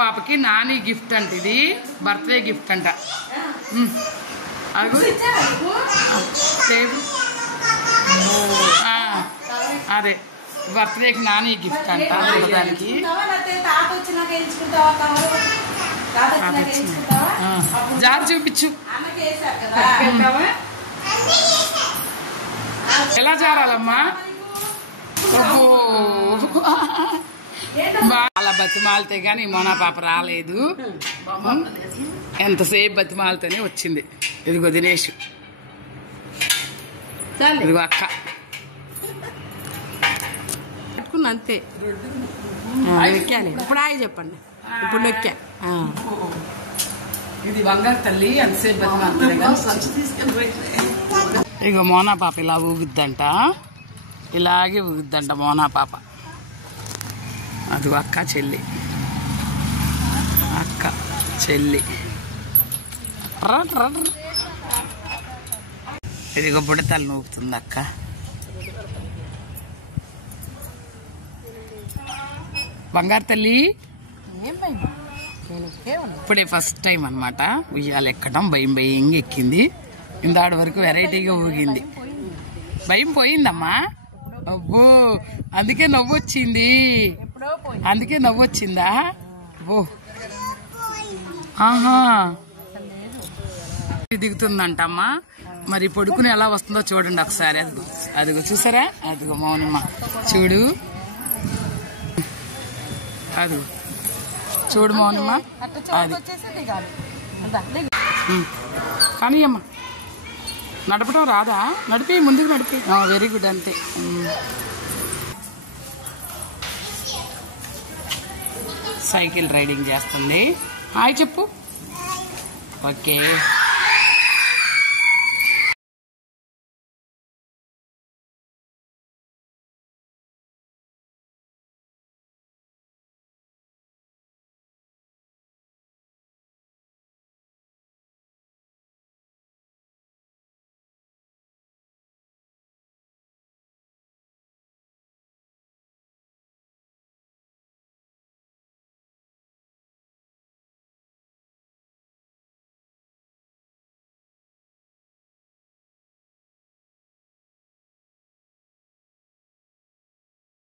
పాపకి నాని గిఫ్ట్ అంట, ఇది బర్త్డే గిఫ్ట్ అంట. అదే బర్త్డేకి నాని గిఫ్ట్ అంట. దానికి జారు చూపించు, ఎలా జారాలమ్మా? చాలా బతిమాలితే గాని మోనా పాప రాలేదు. ఎంతసేపు బతిమాలితేనే వచ్చింది. ఇదిగో దినేష్, ఇదిగో అక్క అంతే. ఎక్కాను ఇప్పుడు హాయ్ చెప్పండి. ఇప్పుడు నొక్కా. ఇది బంగారు తల్లి, ఎంతసేపు బతిమాలితే. ఇగో మోనా పాప ఇలా ఊగిద్దంట, ఇలాగే ఊగిద్దంట మోనా పాప. అది అక్క చెల్లి, అక్క చెల్లి. ఇదిగో బుడతలు నూపుతుంది అక్క. బంగారు తల్లి ఇప్పుడే ఫస్ట్ టైం అనమాట ఉయ్యాలు ఎక్కడం. భయం భయంగా ఎక్కింది. ఇందాడి వరకు వెరైటీగా ఊగింది. భయం పోయిందమ్మా. అబ్బో, అందుకే నవ్వొచ్చింది. అందుకే నవ్వొచ్చిందా? ఓ ఆహా, దిగుతుందంటమ్మా. మరి పడుకుని ఎలా వస్తుందో చూడండి ఒకసారి. అదిగో అదిగో చూసారా? అదిగో మౌనమ్మ చూడు, అదిగో చూడు మౌనమ్మ. అది కానీ అమ్మ నడపడం రాదా? నడిపి, ముందుకు నడిపి. వెరీ గుడ్, అంతే. సైకిల్ రైడింగ్ చేస్తుంది. హాయ్ చెప్పు. ఓకే.